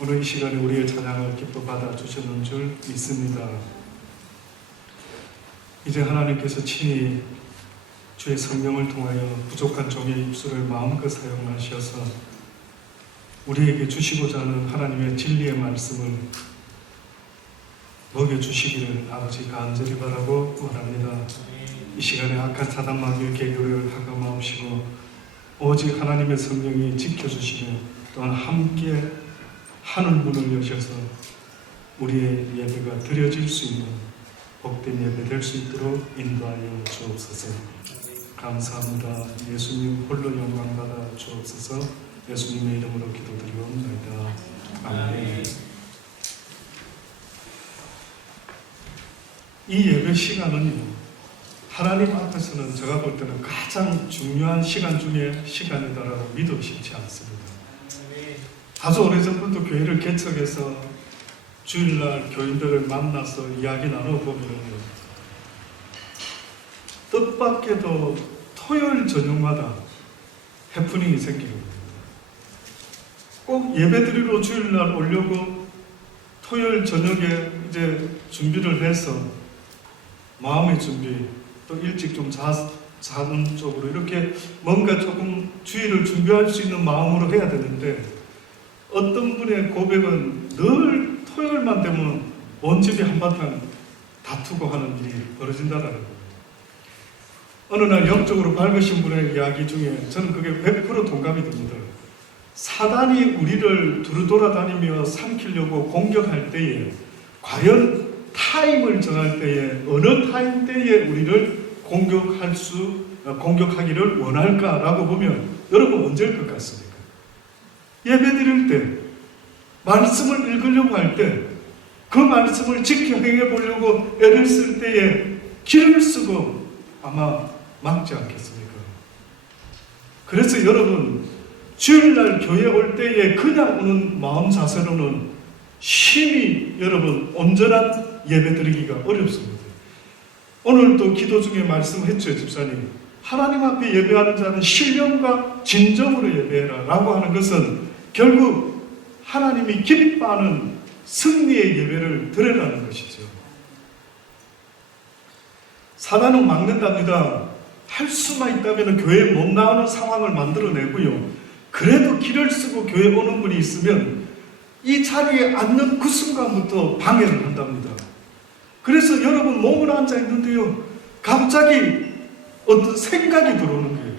오늘 이 시간에 우리의 찬양을 기뻐 받아주셨는 줄 믿습니다. 이제 하나님께서 친히 주의 성령을 통하여 부족한 종의 입술을 마음껏 사용하셔서 우리에게 주시고자 하는 하나님의 진리의 말씀을 먹여주시기를 아버지 간절히 바라고 원합니다. 이 시간에 악한 사단 마귀의 계교를 하감하시고 오직 하나님의 성령이 지켜주시며 또한 함께 하늘 문을 여셔서 우리의 예배가 드려질 수 있는 복된 예배 될 수 있도록 인도하여 주옵소서. 감사합니다. 예수님 홀로 영광 받아 주옵소서. 예수님의 이름으로 기도드리옵나이다. 아멘. 이 예배 시간은요, 하나님 앞에서는 제가 볼 때는 가장 중요한 시간 중에 시간이다라고 믿어 싶지 않습니다. 아주 오래전부터 교회를 개척해서 주일날 교인들을 만나서 이야기 나눠보면요, 뜻밖에도 토요일 저녁마다 해프닝이 생기는 겁니다. 꼭 예배드리러 주일날 오려고 토요일 저녁에 이제 준비를 해서 마음의 준비, 또 일찍 좀 자는 쪽으로 이렇게 뭔가 조금 주일을 준비할 수 있는 마음으로 해야 되는데, 어떤 분의 고백은 늘 토요일만 되면 온 집이 한바탕 다투고 하는 일이 벌어진다는 겁니다. 어느 날 영적으로 밝으신 분의 이야기 중에 저는 그게 100% 동감이 됩니다. 사단이 우리를 두루 돌아다니며 삼키려고 공격할 때에 과연 타임을 정할 때에 어느 타임 때에 우리를 공격하기를 원할까라고 보면 여러분 언제일 것 같습니까? 예배드릴 때, 말씀을 읽으려고 할 때, 그 말씀을 지켜 행해 보려고 애를 쓸 때에 길을 쓰고 아마 막지 않겠습니까? 그래서 여러분, 주일날 교회 올 때에 그냥 오는 마음 자세로는 심히 여러분 온전한 예배 드리기가 어렵습니다. 오늘도 기도 중에 말씀했죠, 집사님. 하나님 앞에 예배하는 자는 신령과 진정으로 예배해라 라고 하는 것은 결국 하나님이 기뻐하는 승리의 예배를 드리라는 것이죠. 사단은 막는답니다. 할 수만 있다면 교회에 못 나오는 상황을 만들어내고요, 그래도 길을 쓰고 교회 오는 분이 있으면 이 자리에 앉는 그 순간부터 방해를 한답니다. 그래서 여러분 몸을 앉아 있는데요, 갑자기 어떤 생각이 들어오는 거예요.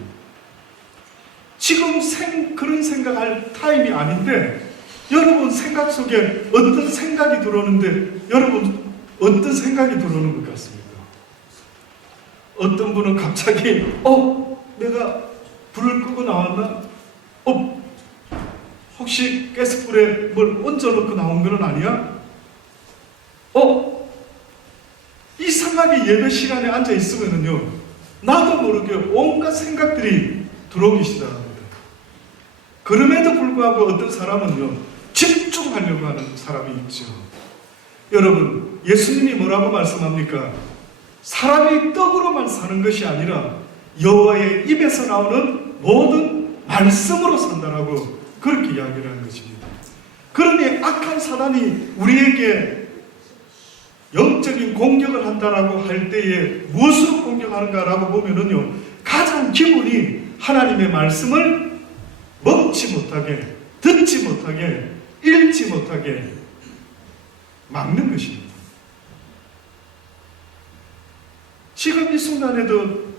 지금 그런 생각할 타임이 아닌데 여러분 생각 속에 어떤 생각이 들어오는데 여러분 어떤 생각이 들어오는 것 같습니까? 어떤 분은 갑자기 내가 불을 끄고 나왔나? 혹시 가스불에 뭘 얹어놓고 나온 건 아니야? 이상하게 예배 시간에 앉아 있으면요, 나도 모르게 온갖 생각들이 들어오기 시작합니다. 그럼에도 불구하고 어떤 사람은요, 집중하려고 하는 사람이 있죠. 여러분, 예수님이 뭐라고 말씀합니까? 사람이 떡으로만 사는 것이 아니라 여호와의 입에서 나오는 모든 말씀으로 산다라고 그렇게 이야기를 하는 것입니다. 그러니 악한 사단이 우리에게 영적인 공격을 한다라고 할 때에 무엇으로 공격하는가라고 보면은요, 가장 기본이 하나님의 말씀을 먹지 못하게, 듣지 못하게, 읽지 못하게 막는 것입니다. 지금 이 순간에도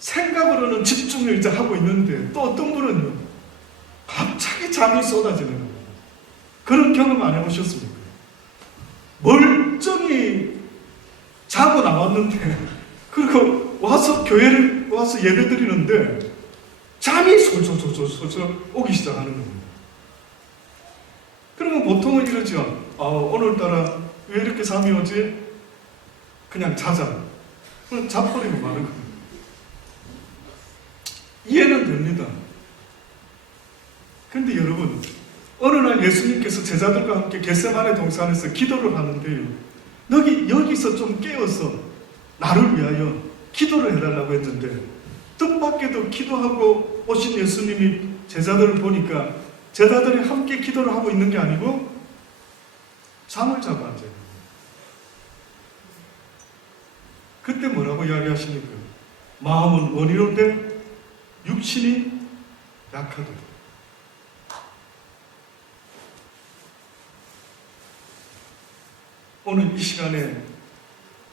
생각으로는 집중을 이제 하고 있는데 또 어떤 분은요, 갑자기 잠이 쏟아지는 겁니다. 그런 경험 안 해보셨습니까? 멀쩡히 자고 나왔는데, 그리고 교회를 와서 예배 드리는데 잠이 솔솔 오기 시작하는 겁니다. 그러면 보통은 이러죠. 오늘따라 왜 이렇게 잠이 오지? 그냥 자자. 그럼 자버리고 마는 겁니다. 이해는 됩니다. 그런데 여러분, 어느 날 예수님께서 제자들과 함께 겟세마네 동산에서 기도를 하는데요, 여기서 좀 깨어서 나를 위하여 기도를 해달라고 했는데, 뜻밖에도 기도하고 오신 예수님이 제자들을 보니까 제자들이 함께 기도를 하고 있는 게 아니고 잠을 자고 앉아요. 그때 뭐라고 이야기하십니까? 마음은 어리운데 육신이 약하거든. 오늘 이 시간에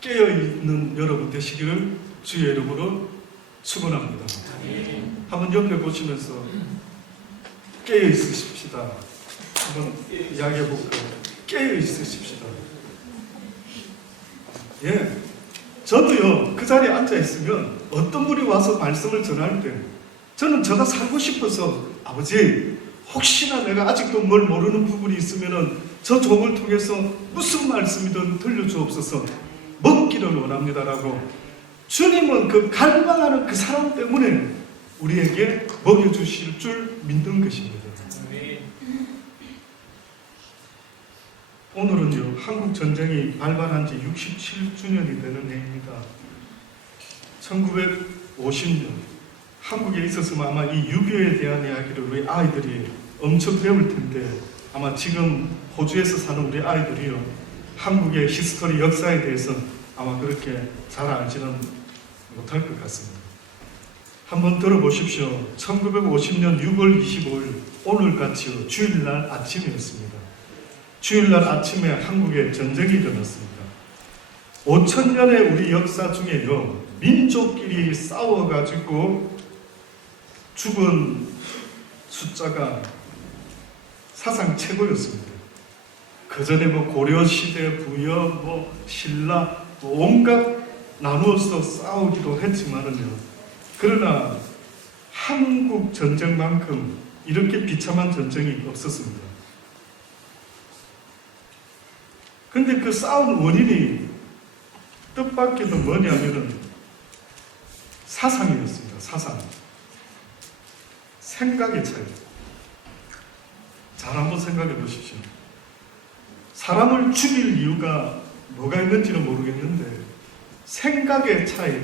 깨어있는 여러분 되시기를 주의 이름으로 축원합니다. 한번 옆에 보시면서 깨어있으십시다. 한번 이야기해 볼까요? 깨어있으십시다. 예, 저도요 그 자리에 앉아있으면 어떤 분이 와서 말씀을 전할 때 저는 제가 살고 싶어서 아버지 혹시나 내가 아직도 뭘 모르는 부분이 있으면은 저 종을 통해서 무슨 말씀이든 들려주옵소서 먹기를 원합니다라고 주님은 그 갈망하는 그 사람 때문에 우리에게 먹여주실 줄 믿는 것입니다. 오늘은요 한국 전쟁이 발발한 지 67주년이 되는 해입니다. 1950년 한국에 있었으면 아마 이 6.25에 대한 이야기를 우리 아이들이 엄청 배울 텐데 아마 지금 호주에서 사는 우리 아이들이요 한국의 히스토리 역사에 대해서 아마 그렇게 잘 알지는 못할 것 같습니다. 한번 들어보십시오. 1950년 6월 25일 오늘같이요 주일날 아침이었습니다. 주일날 아침에 한국에 전쟁이 일어났습니다. 5,000년의 우리 역사 중에요 민족끼리 싸워가지고 죽은 숫자가 사상 최고였습니다. 그 전에 뭐 고려시대, 부여, 뭐 신라, 뭐 온갖 나누어서 싸우기도 했지만은요. 그러나 한국 전쟁만큼 이렇게 비참한 전쟁이 없었습니다. 근데 그 싸운 원인이 뜻밖에도 뭐냐면은 사상이었습니다. 사상. 생각의 차이. 잘 한번 생각해 보십시오. 사람을 죽일 이유가 뭐가 있는지는 모르겠는데 생각의 차이,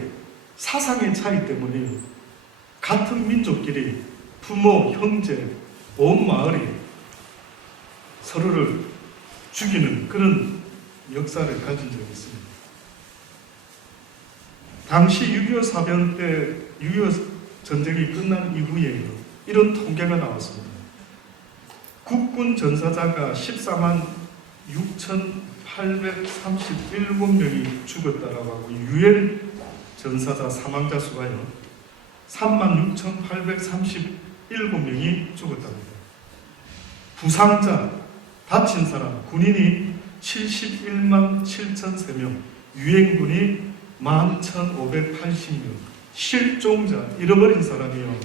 사상의 차이 때문에 같은 민족끼리 부모, 형제, 온 마을이 서로를 죽이는 그런 역사를 가진 적이 있습니다. 당시 6.25 사변 때 6.25 전쟁이 끝난 이후에 이런 통계가 나왔습니다. 국군 전사자가 14만 6,837명이 죽었다라고 하고 유엔 전사자 사망자 수가요 3만 6,837명이 죽었답니다. 부상자, 다친 사람, 군인이 71만 7,003명, 유엔군이 11,580명, 실종자, 잃어버린 사람이요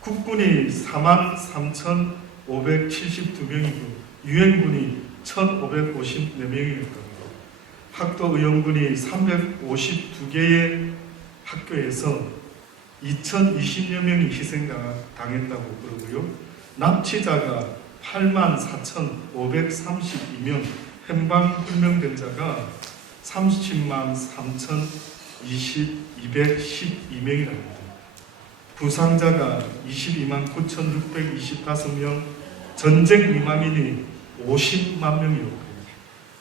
국군이 4만 3,572명이고 유엔군이 1,554명이었답니다. 학도의용군이 352개의 학교에서 2,020여 명이 희생당했다고 그러고요. 납치자가 84,532명, 행방불명된 자가 30만 3,212명이랍니다. 부상자가 22만 9,625명, 전쟁 미망인이 50만 명이었고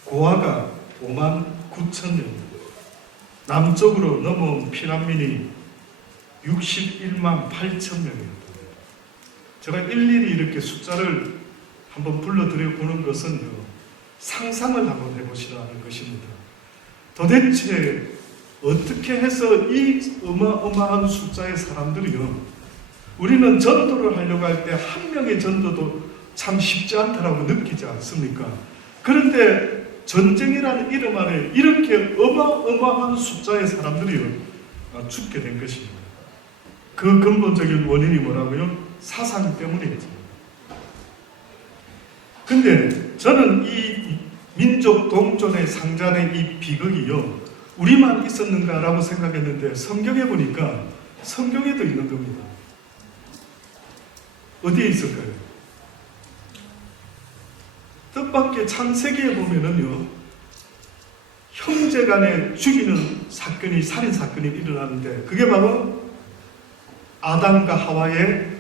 고아가 5만 9천 명, 남쪽으로 넘어온 피난민이 61만 8천 명이었다. 제가 일일이 이렇게 숫자를 한번 불러드려 보는 것은 상상을 한번 해보시라는 것입니다. 도대체 어떻게 해서 이 어마어마한 숫자의 사람들이요 우리는 전도를 하려고 할 때 한 명의 전도도 참 쉽지 않다라고 느끼지 않습니까? 그런데 전쟁이라는 이름 아래 이렇게 어마어마한 숫자의 사람들이 죽게 된 것입니다. 그 근본적인 원인이 뭐라고요? 사상 때문이죠. 근데 저는 이 민족 동존의 상잔의 이 비극이요 우리만 있었는가라고 생각했는데 성경에 보니까 성경에도 있는 겁니다. 어디에 있을까요? 뜻밖의 창세기에 보면은요 형제간에 죽이는 사건이 살인 사건이 일어나는데 그게 바로 아담과 하와의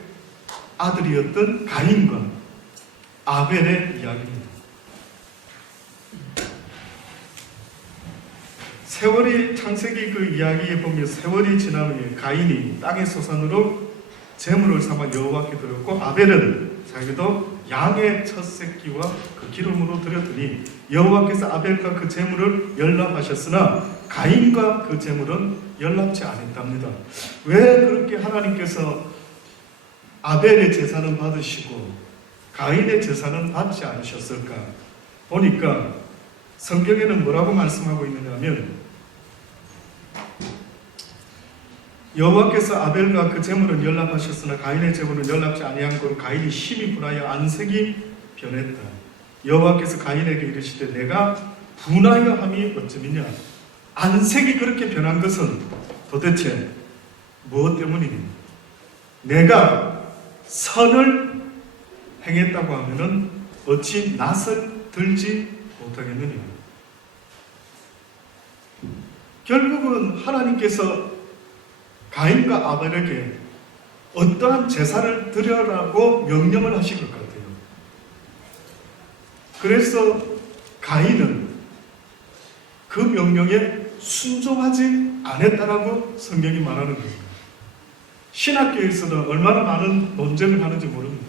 아들이었던 가인과 아벨의 이야기입니다. 세월이 창세기 그 이야기에 보면 세월이 지난 후에 가인이 땅의 소산으로 제물을 삼아 여호와께 드렸고 아벨은 자기도 양의 첫 새끼와 그 기름으로 드렸더니 여호와께서 아벨과 그 제물을 연락하셨으나 가인과 그 제물은 연락지 않았답니다. 왜 그렇게 하나님께서 아벨의 제사는 받으시고 가인의 제사는 받지 않으셨을까? 보니까 성경에는 뭐라고 말씀하고 있느냐면 여호와께서 아벨과 그 제물은 연락하셨으나 가인의 제물은 연락지 아니한 건 가인이 심히 분하여 안색이 변했다. 여호와께서 가인에게 이르시되 내가 분하여 함이 어쩌미냐. 안색이 그렇게 변한 것은 도대체 무엇 때문이니? 내가 선을 행했다고 하면은 어찌 낯을 들지 못하겠느냐. 결국은 하나님께서 가인과 아벨에게 어떠한 제사를 드려라고 명령을 하신 것 같아요. 그래서 가인은 그 명령에 순종하지 않았다라고 성경이 말하는 겁니다. 신학교에서는 얼마나 많은 논쟁을 하는지 모릅니다.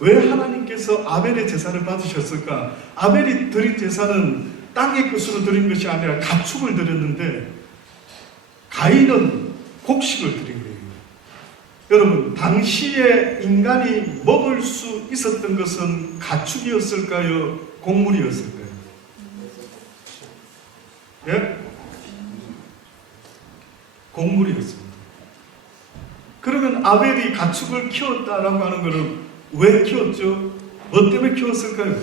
왜 하나님께서 아벨의 제사를 받으셨을까? 아벨이 드린 제사는 땅의 것으로 드린 것이 아니라 가축을 드렸는데 가인은 곡식을 드린 거예요. 여러분, 당시에 인간이 먹을 수 있었던 것은 가축이었을까요? 곡물이었을까요? 예? 곡물이었습니다. 그러면 아벨이 가축을 키웠다라고 하는 것은 왜 키웠죠? 뭐 때문에 키웠을까요?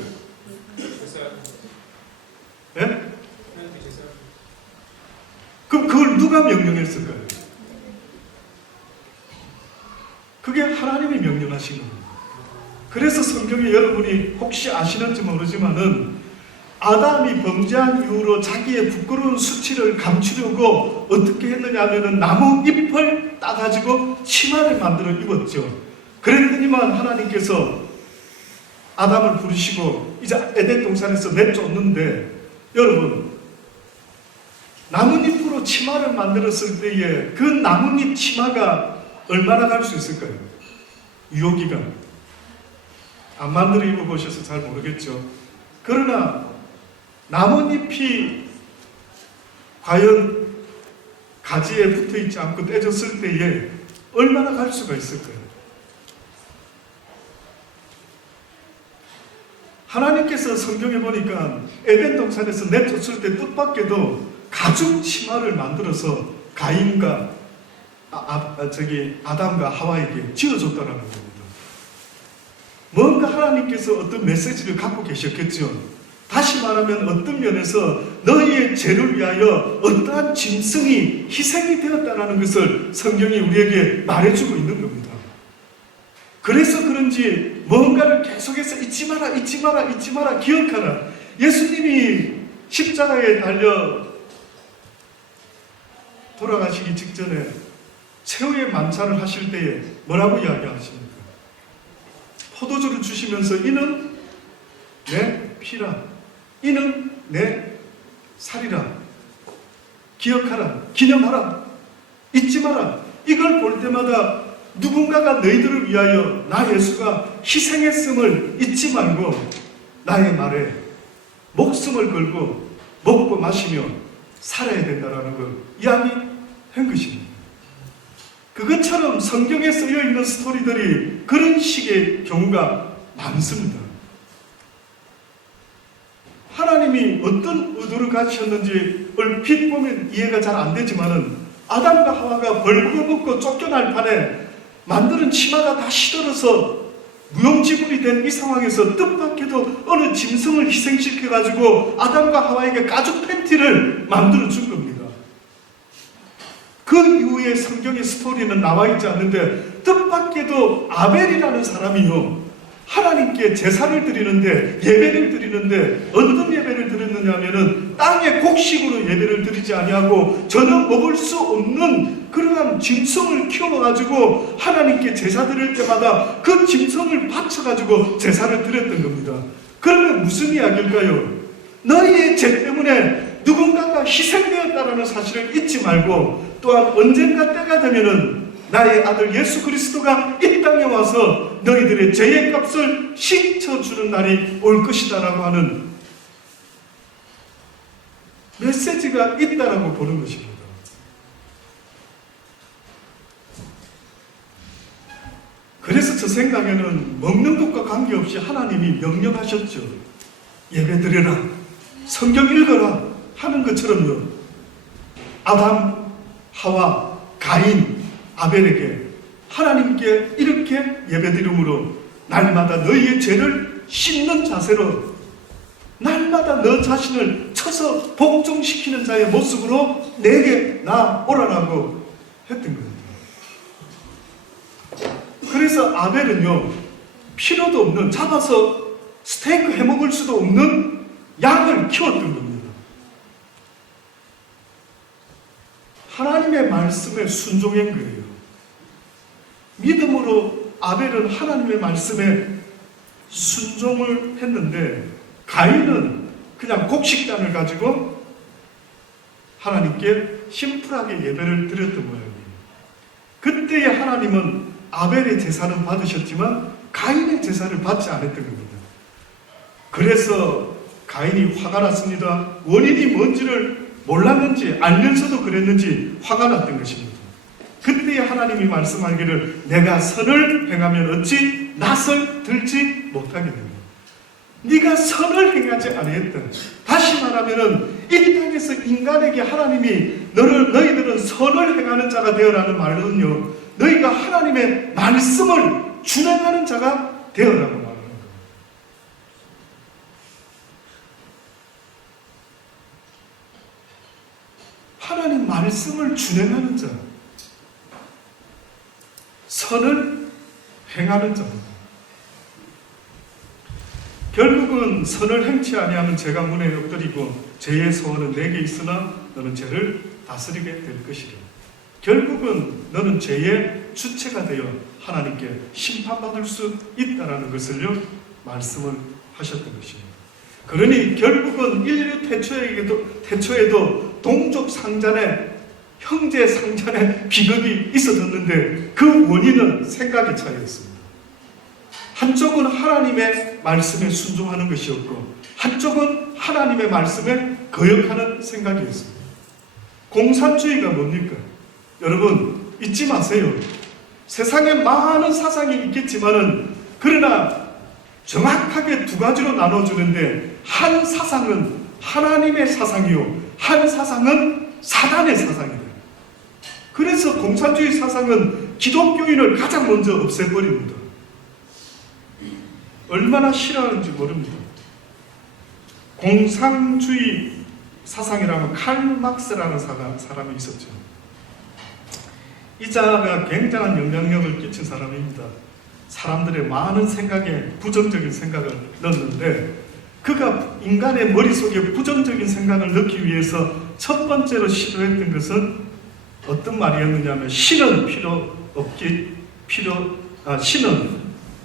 예? 그럼 그걸 누가 명령했을까요? 그게 하나님이 명령하신 겁니다. 그래서 성경에 여러분이 혹시 아시는지 모르지만은 아담이 범죄한 이후로 자기의 부끄러운 수치를 감추려고 어떻게 했느냐 하면은 나무 잎을 따가지고 치마를 만들어 입었죠. 그랬더니만 하나님께서 아담을 부르시고 이제 에덴 동산에서 내쫓는데 여러분 나뭇잎으로 치마를 만들었을 때에 그 나뭇잎 치마가 얼마나 갈 수 있을까요? 유효기간. 안 만들어 입어보셔서 잘 모르겠죠. 그러나 나뭇잎이 과연 가지에 붙어있지 않고 떼졌을 때에 얼마나 갈 수가 있을까요? 하나님께서 성경에 보니까 에덴 동산에서 내쫓을 때 뜻밖에도 가죽 치마를 만들어서 가인과 아담과 하와에게 지어줬다라는 겁니다. 뭔가 하나님께서 어떤 메시지를 갖고 계셨겠죠. 다시 말하면 어떤 면에서 너희의 죄를 위하여 어떠한 짐승이 희생이 되었다는 것을 성경이 우리에게 말해주고 있는 겁니다. 그래서 그런지 뭔가를 계속해서 잊지 마라, 잊지 마라, 잊지 마라, 기억하라. 예수님이 십자가에 달려 돌아가시기 직전에 최후의 만찬을 하실 때에 뭐라고 이야기하십니까? 포도주를 주시면서 이는 내 피라, 이는 내 살이라. 기억하라, 기념하라, 잊지 마라. 이걸 볼 때마다 누군가가 너희들을 위하여 나 예수가 희생했음을 잊지 말고 나의 말에 목숨을 걸고 먹고 마시며 살아야 된다는 걸 이야기한 것입니다. 그것처럼 성경에 쓰여 있는 스토리들이 그런 식의 경우가 많습니다. 하나님이 어떤 의도를 가지셨는지 얼핏 보면 이해가 잘 안 되지만은 아담과 하와가 벌거벗고 쫓겨날 판에 만드는 치마가 다 시들어서 무용지물이 된 이 상황에서 뜻밖에도 어느 짐승을 희생시켜가지고 아담과 하와에게 가죽 팬티를 만들어 준 겁니다. 그 이후에 성경의 스토리는 나와 있지 않는데 뜻밖에도 아벨이라는 사람이요, 하나님께 제사를 드리는데, 예배를 드리는데 어떤 예배를 드렸느냐 하면은 땅의 곡식으로 예배를 드리지 아니하고 전혀 먹을 수 없는 그러한 짐승을 키워가지고 하나님께 제사 드릴 때마다 그 짐승을 바쳐가지고 제사를 드렸던 겁니다. 그러면 무슨 이야기일까요? 너희의 죄 때문에 누군가가 희생되었다라는 사실을 잊지 말고, 또한 언젠가 때가 되면은 나의 아들 예수 그리스도가 이 땅에 와서 너희들의 죄의 값을 씻어주는 날이 올 것이다라고 하는 메시지가 있다라고 보는 것입니다. 그래서 저 생각에는 먹는 것과 관계없이 하나님이 명령하셨죠. 예배드려라, 성경 읽어라 하는 것처럼요. 아담, 하와, 가인, 아벨에게 하나님께 이렇게 예배드림으로 날마다 너희의 죄를 씻는 자세로, 날마다 너 자신을 쳐서 복종시키는 자의 모습으로 내게 나오라라고 했던 겁니다. 그래서 아벨은요, 필요도 없는, 잡아서 스테이크 해먹을 수도 없는 양을 키웠던 겁니다. 하나님의 말씀에 순종한 거예요. 믿음으로 아벨은 하나님의 말씀에 순종을 했는데, 가인은 그냥 곡식단을 가지고 하나님께 심플하게 예배를 드렸던 모양이에요. 그때의 하나님은 아벨의 제사는 받으셨지만 가인의 제사를 받지 않았던 겁니다. 그래서 가인이 화가 났습니다. 원인이 뭔지를 몰랐는지 알면서도 그랬는지 화가 났던 것입니다. 그때에 하나님이 말씀하기를 내가 선을 행하면 어찌 낯을 들지 못하겠느냐. 네가 선을 행하지 아니했다. 다시 말하면 이 땅에서 인간에게 하나님이 너희들은 선을 행하는 자가 되어라는 말은요, 너희가 하나님의 말씀을 준행하는 자가 되어라고 말하는 거예요. 하나님 말씀을 준행하는 자, 선을 행하는 자입니다. 결국은 선을 행치 아니하면 죄가 문에 엎드리고 죄의 소원은 내게 있으나 너는 죄를 다스리게 될 것이라. 결국은 너는 죄의 주체가 되어 하나님께 심판받을 수 있다라는 것을요 말씀을 하셨던 것입니다. 그러니 결국은 인류 태초에도 동족 상잔에, 형제 상잔에 비극이 있어졌는데 그 원인은 생각의 차이였습니다. 한쪽은 하나님의 말씀에 순종하는 것이었고 한쪽은 하나님의 말씀에 거역하는 생각이었습니다. 공산주의가 뭡니까? 여러분 잊지 마세요. 세상에 많은 사상이 있겠지만은 그러나 정확하게 두 가지로 나눠주는데 한 사상은 하나님의 사상이요, 한 사상은 사단의 사상이다. 그래서 공산주의 사상은 기독교인을 가장 먼저 없애버립니다. 얼마나 싫어하는지 모릅니다. 공산주의 사상이라면 칼 막스라는 사람이 있었죠. 이 자가 굉장한 영향력을 끼친 사람입니다. 사람들의 많은 생각에 부정적인 생각을 넣었는데 그가 인간의 머릿속에 부정적인 생각을 넣기 위해서 첫 번째로 시도했던 것은 어떤 말이었느냐면 신은 신은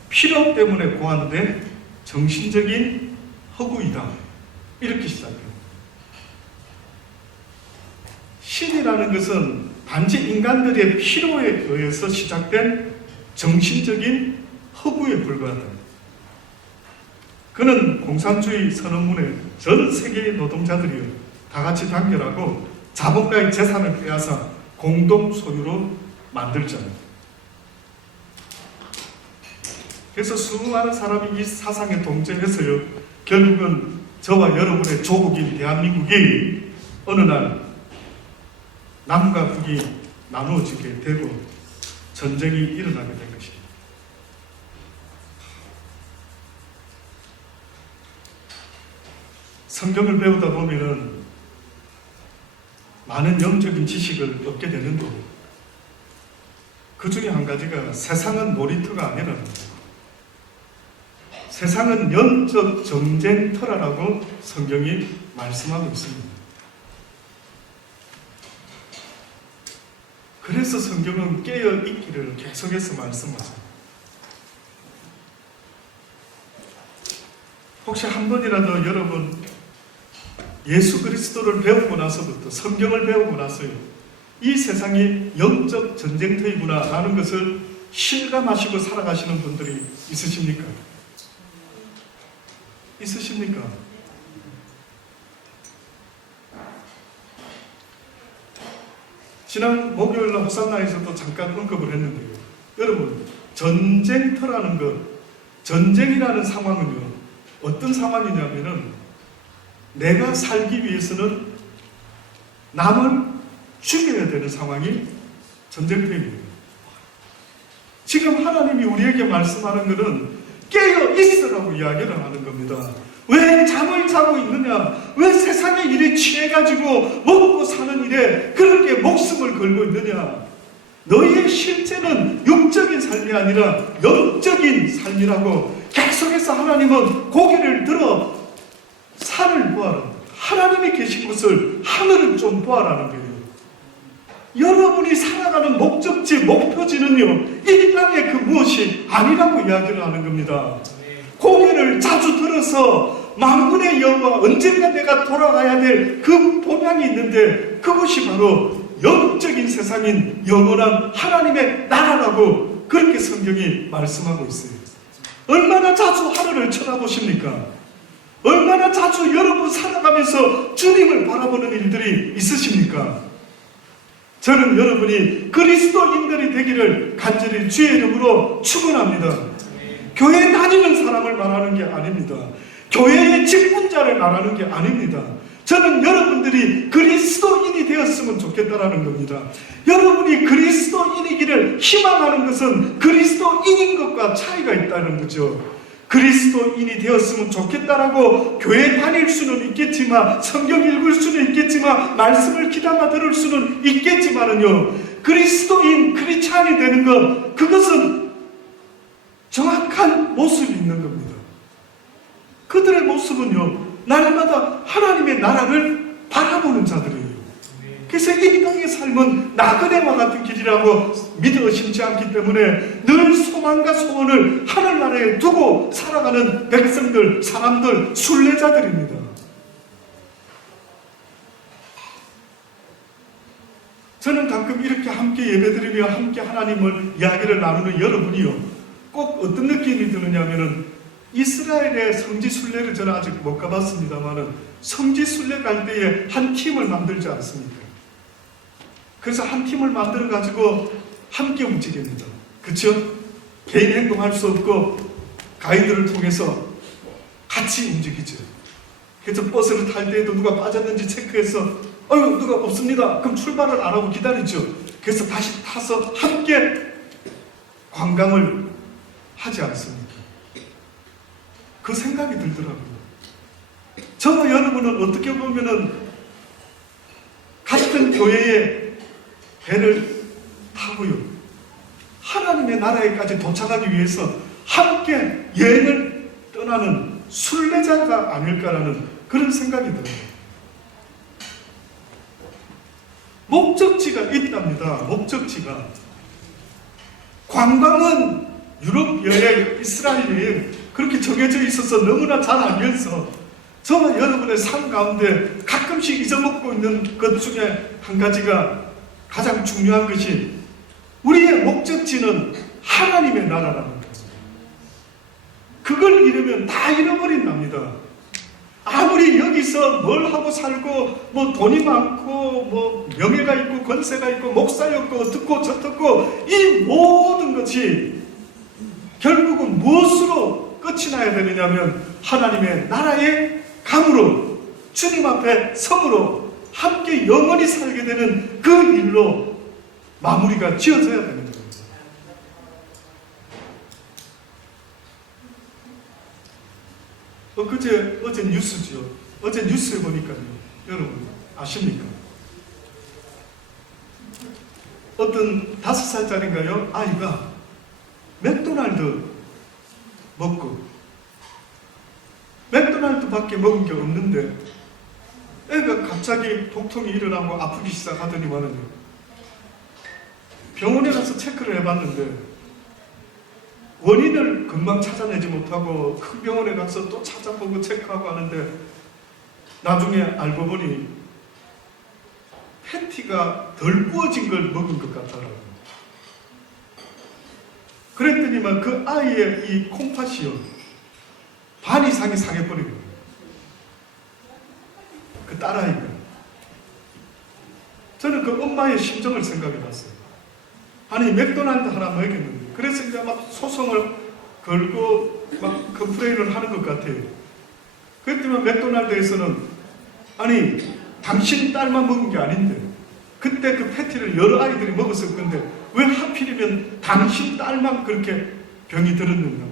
필요 때문에 고한데 정신적인 허구이다. 이렇게 시작해요. 신이라는 것은 단지 인간들의 필요에 의해서 시작된 정신적인 허구에 불과하다. 그는 공산주의 선언문에 전 세계의 노동자들이 다 같이 단결하고 자본가의 재산을 빼앗아 공동 소유로 만들자. 그래서 수많은 사람이 이 사상에 동조해서요, 결국은 저와 여러분의 조국인 대한민국이 어느 날 남과 북이 나누어지게 되고 전쟁이 일어나게 된 것입니다. 성경을 배우다 보면은 많은 영적인 지식을 얻게 되는데 그 중에 한 가지가 세상은 놀이터가 아니라는 거예요. 세상은 영적 전쟁터라고 성경이 말씀하고 있습니다. 그래서 성경은 깨어 있기를 계속해서 말씀하세요. 혹시 한 번이라도 여러분 예수 그리스도를 배우고 나서부터, 성경을 배우고 나서요, 이 세상이 영적 전쟁터이구나 라는 것을 실감하시고 살아가시는 분들이 있으십니까? 있으십니까? 지난 목요일날 호산나에서도 잠깐 언급을 했는데요. 여러분, 전쟁터라는 것, 전쟁이라는 상황은요, 어떤 상황이냐면은 내가 살기 위해서는 남을 죽여야 되는 상황이 전쟁터입니다. 지금 하나님이 우리에게 말씀하는 것은 깨어 있으라고 이야기를 하는 겁니다. 왜 잠을 자고 있느냐? 왜 세상의 일에 취해가지고 먹고 사는 일에 그렇게 목숨을 걸고 있느냐? 너희의 실제는 육적인 삶이 아니라 영적인 삶이라고 계속해서 하나님은 고개를 들어 산을 보아라. 하나님이 계신 곳을, 하늘을 좀 보아라는 거예요. 여러분이 살아가는 목적지, 목표지는요, 이 땅의 그 무엇이 아니라고 이야기를 하는 겁니다. 고개를 자주 들어서 만군의 여호와, 언젠가 내가 돌아가야 될 그 본향이 있는데 그것이 바로 영적인 세상인 영원한 하나님의 나라라고 그렇게 성경이 말씀하고 있어요. 얼마나 자주 하늘을 쳐다보십니까? 얼마나 자주 여러분 살아가면서 주님을 바라보는 일들이 있으십니까? 저는 여러분이 그리스도인들이 되기를 간절히 주의 이름으로 축원합니다. 교회 다니는 사람을 말하는 게 아닙니다. 교회의 직분자를 말하는 게 아닙니다. 저는 여러분들이 그리스도인이 되었으면 좋겠다라는 겁니다. 여러분이 그리스도인이기를 희망하는 것은 그리스도인인 것과 차이가 있다는 거죠. 그리스도인이 되었으면 좋겠다라고 교회 다닐 수는 있겠지만, 성경 읽을 수는 있겠지만, 말씀을 귀담아 들을 수는 있겠지만은요, 그리스도인, 크리스찬이 되는 것, 그것은 정확한 모습이 있는 겁니다. 그들의 모습은요, 날마다 하나님의 나라를 바라보는 자들이에요. 그래서 이 땅의 삶은 나그네와 같은 길이라고 믿어 의심치 않기 때문에 늘 소망과 소원을 하늘나라에 두고 살아가는 백성들, 사람들, 순례자들입니다. 저는 가끔 이렇게 함께 예배드리며 함께 하나님을 이야기를 나누는 여러분이요, 꼭 어떤 느낌이 드느냐면은, 이스라엘의 성지 순례를 저는 아직 못 가봤습니다만은 성지 순례 갈 때에 한 팀을 만들지 않습니까? 그래서 한 팀을 만들어 가지고 함께 움직입니다. 그렇죠? 개인 행동할 수 없고 가이드를 통해서 같이 움직이죠. 그래서 버스를 탈 때에도 누가 빠졌는지 체크해서 누가 없습니다. 그럼 출발을 안 하고 기다리죠. 그래서 다시 타서 함께 관광을 하지 않습니까? 그 생각이 들더라고요. 저와 여러분은 어떻게 보면은 같은 교회의 배를 타고요, 하나님의 나라에까지 도착하기 위해서 함께 여행을 떠나는 순례자가 아닐까라는 그런 생각이 들어요. 목적지가 있답니다. 목적지가. 관광은 유럽 여행, 이스라엘 여행 그렇게 정해져 있어서 너무나 잘 알면서 저와 여러분의 삶 가운데 가끔씩 잊어먹고 있는 것 중에 한 가지가, 가장 중요한 것이 우리의 목적지는 하나님의 나라라는 거예요. 그걸 잃으면 다 잃어버린답니다. 아무리 여기서 뭘 하고 살고 뭐 돈이 많고 뭐 명예가 있고 권세가 있고 목사였고 어떻고 저떻고, 이 모든 것이 결국은 무엇으로 끝이 나야 되느냐면 하나님의 나라에 감으로, 주님 앞에 섬으로 함께 영원히 살게 되는 그 일로 마무리가 지어져야 되는 겁니다. 어제 뉴스죠. 어제 뉴스에 보니까요, 여러분 아십니까? 어떤 5살짜리인가요? 아이가 맥도날드 먹고 맥도날드밖에 먹은 게 없는데 애가 갑자기 복통이 일어나고 아프기 시작하더니만은요, 병원에 가서 체크를 해봤는데 원인을 금방 찾아내지 못하고 큰 병원에 가서 또 찾아보고 체크하고 하는데 나중에 알고 보니 패티가 덜 구워진 걸 먹은 것 같더라고요. 그랬더니만 그 아이의 이 콩팥이요, 반 이상이 상해버린 거예요. 그 딸아이가. 저는 그 엄마의 심정을 생각해 봤어요. 아니, 맥도날드 하나 먹였는데, 그래서 이제 막 소송을 걸고 막 컴플레인을 하는 것 같아요. 그랬더니 맥도날드에서는, 아니, 당신 딸만 먹은 게 아닌데, 그때 그 패티를 여러 아이들이 먹었을 건데 왜 하필이면 당신 딸만 그렇게 병이 들었는가?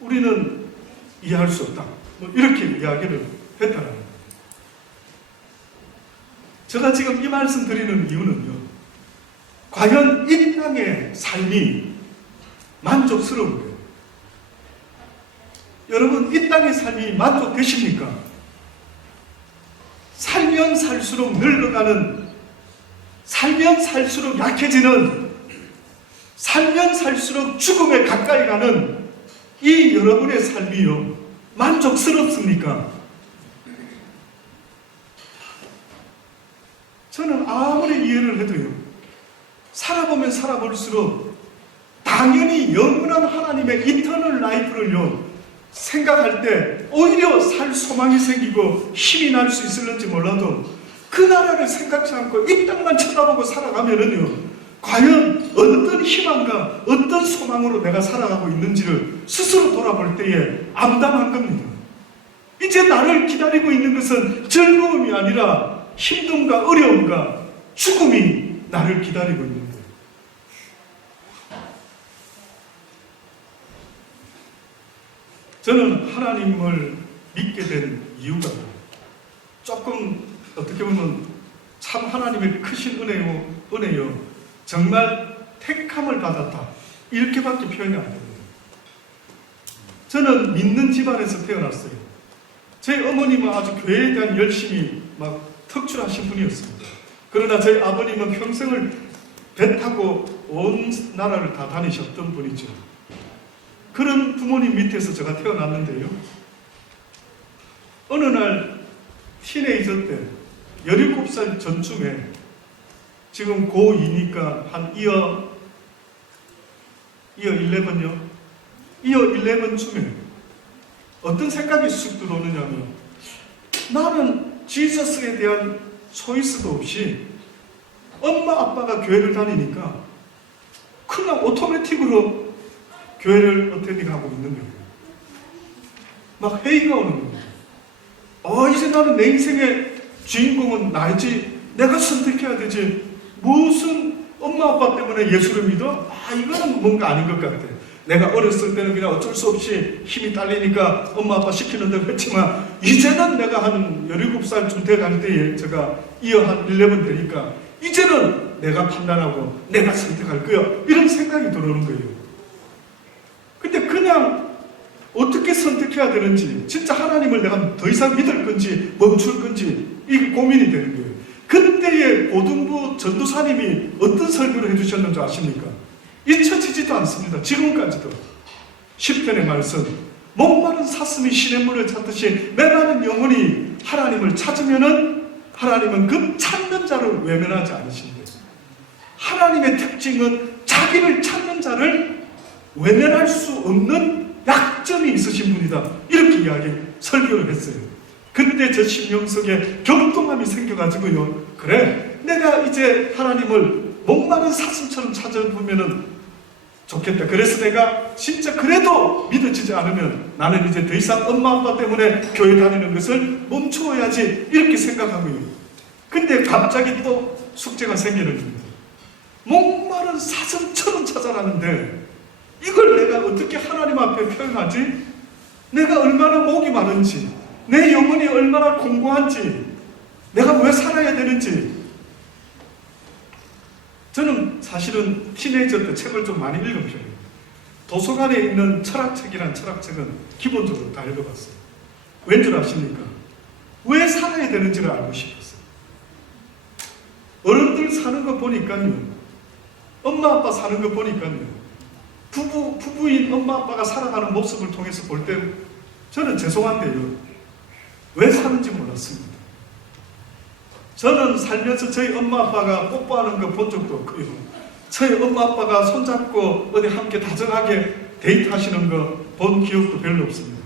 우리는 이해할 수 없다, 뭐 이렇게 이야기를 했다는 거예요. 제가 지금 이 말씀 드리는 이유는요, 과연 이 땅의 삶이 만족스러운가요? 여러분, 이 땅의 삶이 만족되십니까? 살면 살수록 늙어가는, 살면 살수록 약해지는, 살면 살수록 죽음에 가까이 가는 이 여러분의 삶이요, 만족스럽습니까? 저는 아무리 이해를 해도요, 살아보면 살아볼수록 당연히 영원한 하나님의 이터널 라이프를요 생각할 때 오히려 살 소망이 생기고 힘이 날 수 있을는지 몰라도 그 나라를 생각지 않고 이 땅만 쳐다보고 살아가면은요, 과연 어떤 희망과 어떤 소망으로 내가 살아가고 있는지를 스스로 돌아볼 때에 암담한 겁니다. 이제 나를 기다리고 있는 것은 즐거움이 아니라 힘듦과 어려움과 죽음이 나를 기다리고 있는 거예요. 저는 하나님을 믿게 된 이유가 조금 어떻게 보면 참 하나님의 크신 은혜요, 정말 택함을 받았다, 이렇게밖에 표현이 안 됩니다. 저는 믿는 집안에서 태어났어요. 제 어머님은 아주 교회에 대한 열심이 막 특출하신 분이었습니다. 그러나 저희 아버님은 평생을 배 타고 온 나라를 다 다니셨던 분이죠. 그런 부모님 밑에서 제가 태어났는데요, 어느 날 티네이저 때 17살 전쯤에, 지금 고2니까 한 이어 11요? 이어 11쯤에 어떤 생각이 쑥 들어오느냐면, 나는 지저스에 대한 초이스도 없이 엄마 아빠가 교회를 다니니까 그냥 오토매틱으로 교회를 어텐딩하고 있는 거예요. 막 회의가 오는 거예요. 이제 나는 내 인생의 주인공은 나이지, 내가 선택해야 되지, 무슨 엄마 아빠 때문에 예수를 믿어? 이거는 뭔가 아닌 것 같아. 내가 어렸을 때는 그냥 어쩔 수 없이 힘이 딸리니까 엄마 아빠 시키는 대로 했지만, 이제는 내가 한 17살쯤 돼갈 때에, 제가 이어 한 11 되니까 이제는 내가 판단하고 내가 선택할 거야, 이런 생각이 들어오는 거예요. 근데 그냥 어떻게 선택해야 되는지, 진짜 하나님을 내가 더 이상 믿을 건지 멈출 건지, 이게 고민이 되는 거예요. 그때의 고등부 전도사님이 어떤 설교를 해주셨는지 아십니까? 잊혀지지도 않습니다. 지금까지도. 10편의 말씀, 목마른 사슴이 시냇물을 찾듯이 메마른 영혼이 하나님을 찾으면은 하나님은 그 찾는 자를 외면하지 않으신대. 하나님의 특징은 자기를 찾는 자를 외면할 수 없는 약점이 있으신 분이다, 이렇게 설교를 했어요. 그때 저 심령 속에 격동함이 생겨가지고요, 그래, 내가 이제 하나님을 목마른 사슴처럼 찾아보면은 좋겠다. 그래서 내가 진짜 그래도 믿어지지 않으면 나는 이제 더 이상 엄마 아빠 때문에 교회 다니는 것을 멈추어야지, 이렇게 생각하고요. 근데 갑자기 또 숙제가 생기는 겁니다. 목마른 사슴처럼 찾아라는데 이걸 내가 어떻게 하나님 앞에 표현하지? 내가 얼마나 목이 마른지, 내 영혼이 얼마나 공고한지, 내가 왜 살아야 되는지. 저는 사실은 티네이저 때 책을 좀 많이 읽은 편이에요. 도서관에 있는 철학책이란 철학책은 기본적으로 다 읽어봤어요. 왠 줄 아십니까? 왜 살아야 되는지를 알고 싶었어요. 어른들 사는 거 보니까요, 엄마 아빠 사는 거 보니까요, 부부인 엄마 아빠가 살아가는 모습을 통해서 볼 때 저는 죄송한데요, 왜 사는지 몰랐습니다. 저는 살면서 저희 엄마 아빠가 뽀뽀하는 거 본 적도 없고요, 저희 엄마 아빠가 손잡고 어디 함께 다정하게 데이트하시는 거 본 기억도 별로 없습니다.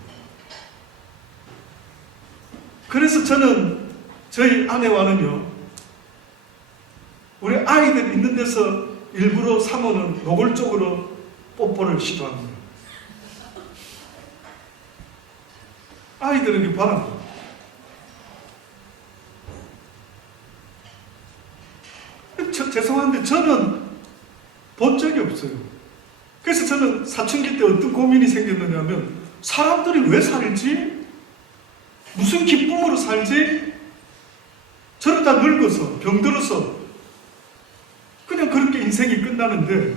그래서 저는 저희 아내와는요, 우리 아이들 있는 데서 일부러 사모는 노골적으로 뽀뽀를 시도합니다. 아이들에게 바랍니다. 죄송한데 저는 본 적이 없어요. 그래서 저는 사춘기 때 어떤 고민이 생겼느냐면, 사람들이 왜 살지? 무슨 기쁨으로 살지? 저러다 늙어서 병들어서 그냥 그렇게 인생이 끝나는데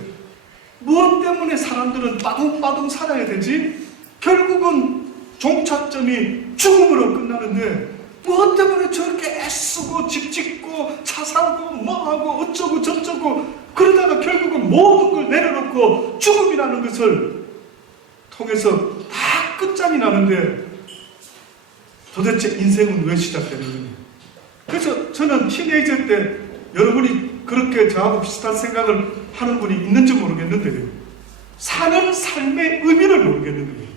무엇 때문에 사람들은 빠둥빠둥 살아야 되지? 결국은 종착점이 죽음으로 끝나는데 무엇 때문에 저렇게 애쓰고 집 짓고 차 사고 뭐하고 어쩌고 저쩌고 그러다가 결국은 모든 걸 내려놓고 죽음이라는 것을 통해서 다 끝장이 나는데 도대체 인생은 왜 시작되는 거냐. 그래서 저는 티네이저 때 여러분이 그렇게 저하고 비슷한 생각을 하는 분이 있는지 모르겠는데요, 사는 삶의 의미를 모르겠는 거예요.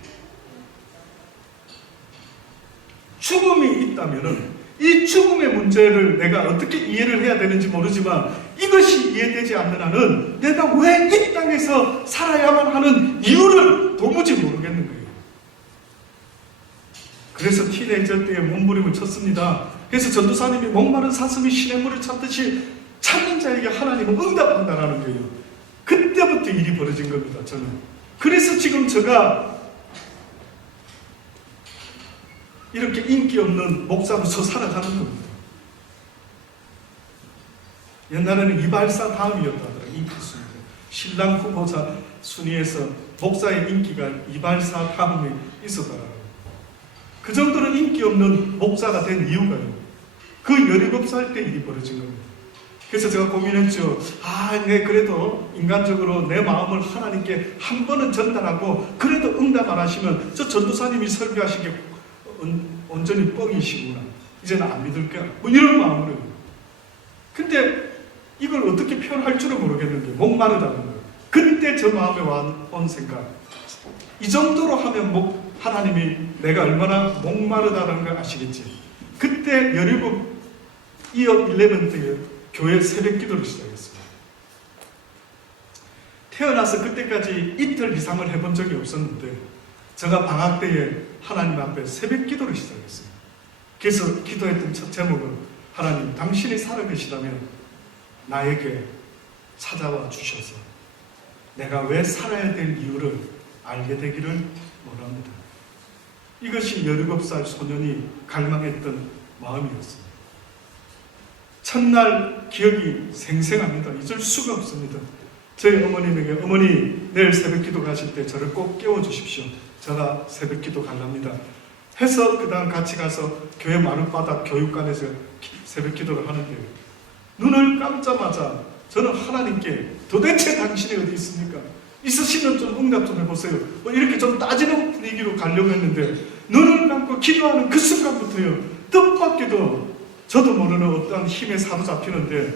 죽음이 있다면 이 죽음의 문제를 내가 어떻게 이해를 해야 되는지 모르지만 이것이 이해되지 않는 한은 내가 왜 이 땅에서 살아야만 하는 이유를 도무지 모르겠는 거예요. 그래서 티네이저 때에 몸부림을 쳤습니다. 그래서 전도사님이 목마른 사슴이 시냇물을 찾듯이 찾는 자에게 하나님은 응답한다라는 거예요. 그때부터 일이 벌어진 겁니다. 저는. 그래서 지금 제가 이렇게 인기 없는 목사로서 살아가는 겁니다. 옛날에는 이발사 다음이었다더라, 인기 순위. 신랑 후보자 순위에서 목사의 인기가 이발사 다음에 있었더라고요. 그 정도로 인기 없는 목사가 된 이유가요, 그 17살 때 일이 벌어진 겁니다. 그래서 제가 고민했죠. 네, 그래도 인간적으로 내 마음을 하나님께 한 번은 전달하고 그래도 응답 안 하시면 저 전도사님이 설교하신 게 온전히 뻥이시구나, 이제는 안 믿을게요, 뭐 이런 마음으로. 근데 이걸 어떻게 표현할 줄은 모르겠는데 목마르다는 거예요. 그때 저 마음에 온 생각, 이 정도로 하면 하나님이 내가 얼마나 목마르다는 걸 아시겠지. 그때 11 때 교회 새벽 기도를 시작했습니다. 태어나서 그때까지 이틀 이상을 해본 적이 없었는데 제가 방학 때에 하나님 앞에 새벽 기도를 시작했어요. 그래서 기도했던 첫 제목은, 하나님 당신이 살아계시다면 나에게 찾아와 주셔서 내가 왜 살아야 될 이유를 알게 되기를 원합니다. 이것이 17살 소년이 갈망했던 마음이었습니다. 첫날 기억이 생생합니다. 잊을 수가 없습니다. 저희 어머님에게, 어머니 내일 새벽 기도 가실 때 저를 꼭 깨워주십시오, 제가 새벽 기도 갈랍니다 해서 그 다음 같이 가서 교회 마룻바닥 교육관에서 새벽 기도를 하는데 눈을 감자마자 저는 하나님께 도대체 당신이 어디 있습니까? 있으시면 좀 응답 좀 해보세요, 이렇게 좀 따지는 분위기로 가려고 했는데 눈을 감고 기도하는 그 순간부터요, 뜻밖에도 저도 모르는 어떤 힘에 사로잡히는데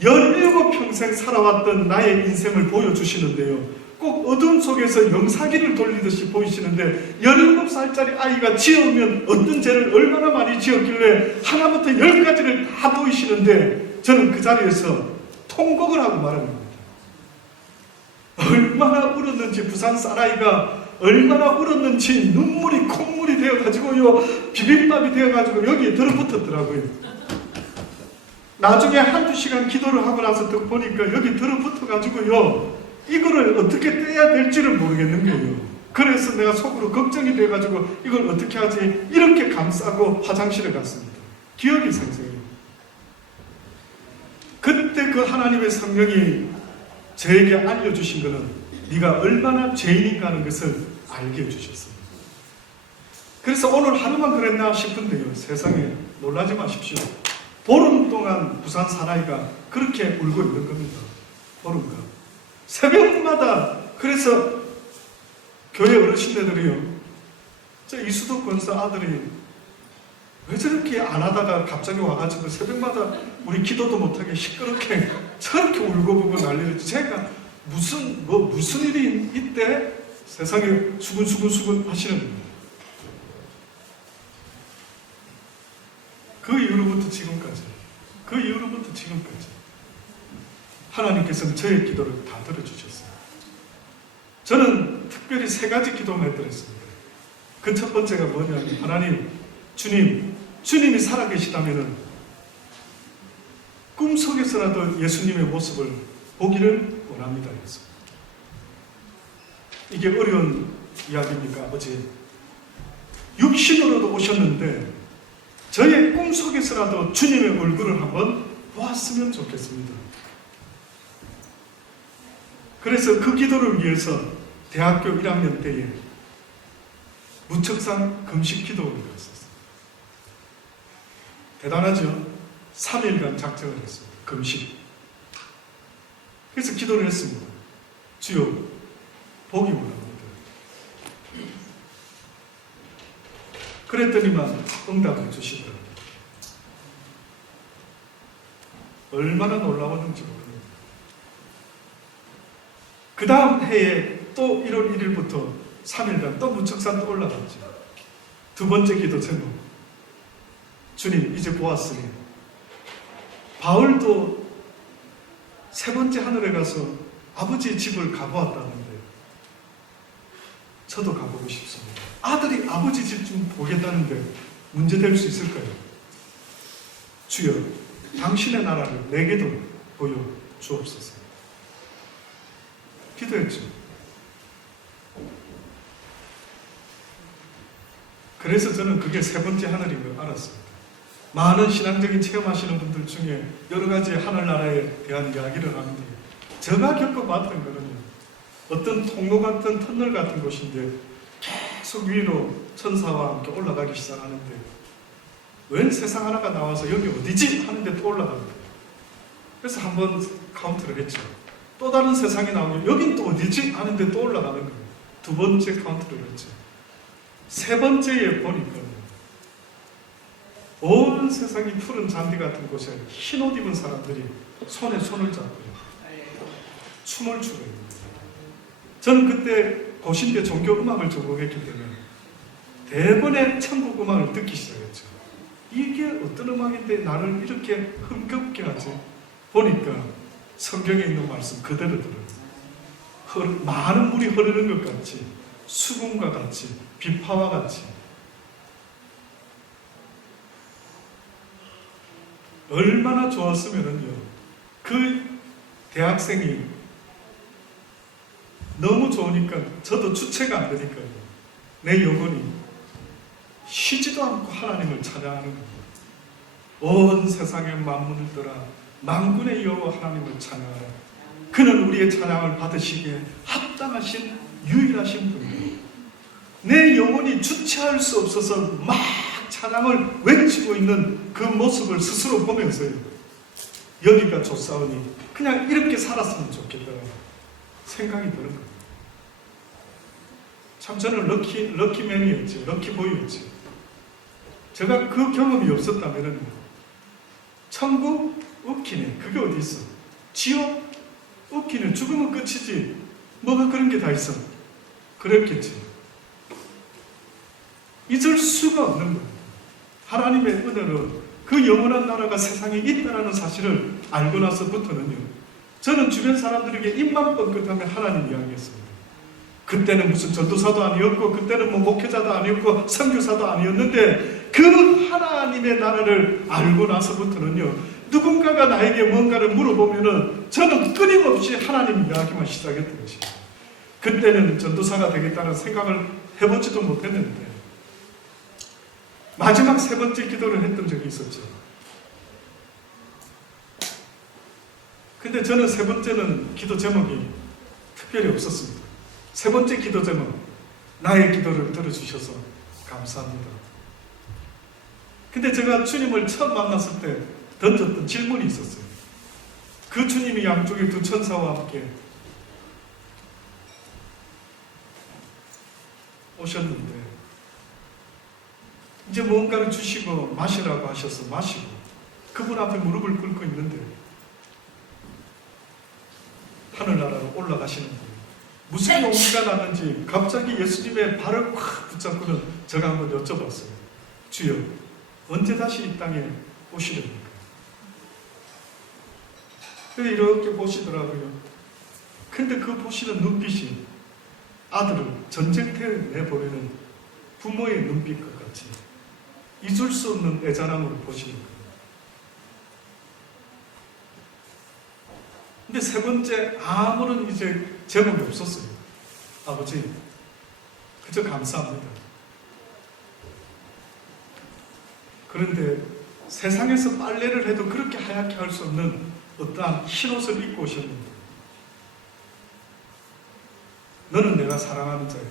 17평생 살아왔던 나의 인생을 보여주시는데요, 꼭 어둠 속에서 영사기를 돌리듯이 보이시는데 17살짜리 아이가 지으면 어떤 죄를 얼마나 많이 지었길래 하나부터 10가지를 다 보이시는데 저는 그 자리에서 통곡을 하고 말하는 겁니다. 얼마나 울었는지, 부산 쌀아이가 얼마나 울었는지 눈물이 콧물이 되어가지고요, 비빔밥이 되어가지고 여기에 들어붙었더라고요. 나중에 한두 시간 기도를 하고 나서 또 보니까 여기 들어붙어가지고요, 이거를 어떻게 떼야 될지를 모르겠는 거예요. 그래서 내가 속으로 걱정이 돼가지고 이걸 어떻게 하지, 이렇게 감싸고 화장실에 갔습니다. 기억이 생생해요. 그때 그 하나님의 성령이 저에게 알려주신 것은 네가 얼마나 죄인인가 하는 것을 알게 해주셨습니다. 그래서 오늘 하루만 그랬나 싶은데요, 세상에 놀라지 마십시오. 보름 동안 부산 사나이가 그렇게 울고 있는 겁니다. 보름간 새벽마다. 그래서 교회 어르신들이요, 저 이수도 권사 아들이 왜 저렇게 안 하다가 갑자기 와가지고 새벽마다 우리 기도도 못하게 시끄럽게 저렇게 울고 보고 난리를. 제가 무슨 일이 있대? 세상에 수근수근 하시는 겁니다. 그 이후로부터 지금까지 하나님께서는 저의 기도를 다 들어주셨어요. 저는 특별히 3가지 기도만 했더랬습니다. 그 첫 번째가 뭐냐면, 하나님, 주님이 살아계시다면 꿈속에서라도 예수님의 모습을 보기를 원합니다. 이게 어려운 이야기입니까, 아버지? 육신으로도 오셨는데 저의 꿈속에서라도 주님의 얼굴을 한번 보았으면 좋겠습니다. 그래서 그 기도를 위해서 대학교 1학년 때에 무척상 금식 기도를 했었어요. 대단하죠? 3일간 작정을 했어요. 금식. 그래서 기도를 했습니다. 주여, 보기 원합니다. 그랬더니만 응답을 주시더라고요. 얼마나 놀라웠는지 모릅니다. 그 다음 해에 또 1월 1일부터 3일간 또 무척산 또 올라갔죠. 두 번째 기도 제목, 주님, 이제 보았으니. 바울도 3번째 하늘에 가서 아버지의 집을 가보았다는데 저도 가보고 싶습니다. 아들이 아버지 집 좀 보겠다는데 문제될 수 있을까요? 주여, 당신의 나라를 내게도 보여 주옵소서. 기도했죠. 그래서 저는 그게 3번째 하늘인 걸 알았습니다. 많은 신앙적인 체험하시는 분들 중에 여러 가지 하늘나라에 대한 이야기를 하는데, 제가 겪어봤던 거는요, 어떤 통로 같은 터널 같은 곳인데 계속 위로 천사와 함께 올라가기 시작하는데, 웬 세상 하나가 나와서 여기 어디지? 하는데 또 올라갑니다. 그래서 한번 카운트를 했죠. 또 다른 세상이 나오면 여긴 또 어디지? 하는데 또 올라가는 거예요. 두 번째 카운트를 했죠. 3번째에 보니까 온 세상이 푸른 잔디 같은 곳에 흰 옷 입은 사람들이 손에 손을 잡고요, 춤을 추고 있는 거예요. 저는 그때 고신대 종교 음악을 전공했기 때문에 대번에 천국 음악을 듣기 시작했죠. 이게 어떤 음악인데 나를 이렇게 흥겹게 하지? 보니까 성경에 있는 말씀 그대로 들어요. 많은 물이 흐르는 것 같이, 수금과 같이, 비파와 같이. 얼마나 좋았으면요, 그 대학생이 너무 좋으니까 저도 주체가 안 되니까요, 내 영혼이 쉬지도 않고 하나님을 찬양하는 겁니다. 온 세상의 만물을 떠나 만군의 여호와 하나님을 찬양하라. 그는 우리의 찬양을 받으시기에 합당하신 유일하신 분이에요. 내 영혼이 주체할 수 없어서 막 찬양을 외치고 있는 그 모습을 스스로 보면서요, 여기가 좋사오니 그냥 이렇게 살았으면 좋겠다는 생각이 드는 거예요. 참 저는 럭키맨이었지, 럭키보이였지. 제가 그 경험이 없었다면 천국? 웃기네. 그게 어디 있어? 지옥? 웃기네. 죽으면 끝이지. 뭐가 그런 게 다 있어? 그랬겠지. 잊을 수가 없는 거예요. 하나님의 은혜로 그 영원한 나라가 세상에 있다는 사실을 알고 나서부터는요, 저는 주변 사람들에게 입만 뻥끗하면 하나님 이야기했습니다. 그때는 무슨 전도사도 아니었고, 그때는 뭐 목회자도 아니었고, 선교사도 아니었는데, 그 하나님의 나라를 알고 나서부터는요, 누군가가 나에게 뭔가를 물어보면은 저는 끊임없이 하나님 이야기만 시작했던 것입니다. 그때는 전도사가 되겠다는 생각을 해보지도 못했는데, 마지막 3번째 기도를 했던 적이 있었죠. 근데 저는 3번째는 기도 제목이 특별히 없었습니다. 세 번째 기도 제목, 나의 기도를 들어주셔서 감사합니다. 근데 제가 주님을 처음 만났을 때 던졌던 질문이 있었어요. 그 주님이 양쪽에 두 천사와 함께 오셨는데 이제 뭔가를 주시고 마시라고 하셔서 마시고 그분 앞에 무릎을 꿇고 있는데 하늘나라로 올라가시는 거예요. 무슨 용기가 났는지 갑자기 예수님의 발을 확 붙잡고는 제가 한번 여쭤봤어요. 주여, 언제 다시 이 땅에 오시렵니까? 그래서 이렇게 보시더라고요. 근데 그 보시는 눈빛이 아들을 전쟁터에 내보내는 부모의 눈빛과 같이 잊을 수 없는 애잔함으로 보시는 거예요. 근데 세 번째 아무런 이제 제목이 없었어요. 아버지, 그저 감사합니다. 그런데 세상에서 빨래를 해도 그렇게 하얗게 할 수 없는 어떠한 흰옷을 입고 오셨는데 너는 내가 사랑하는 자요,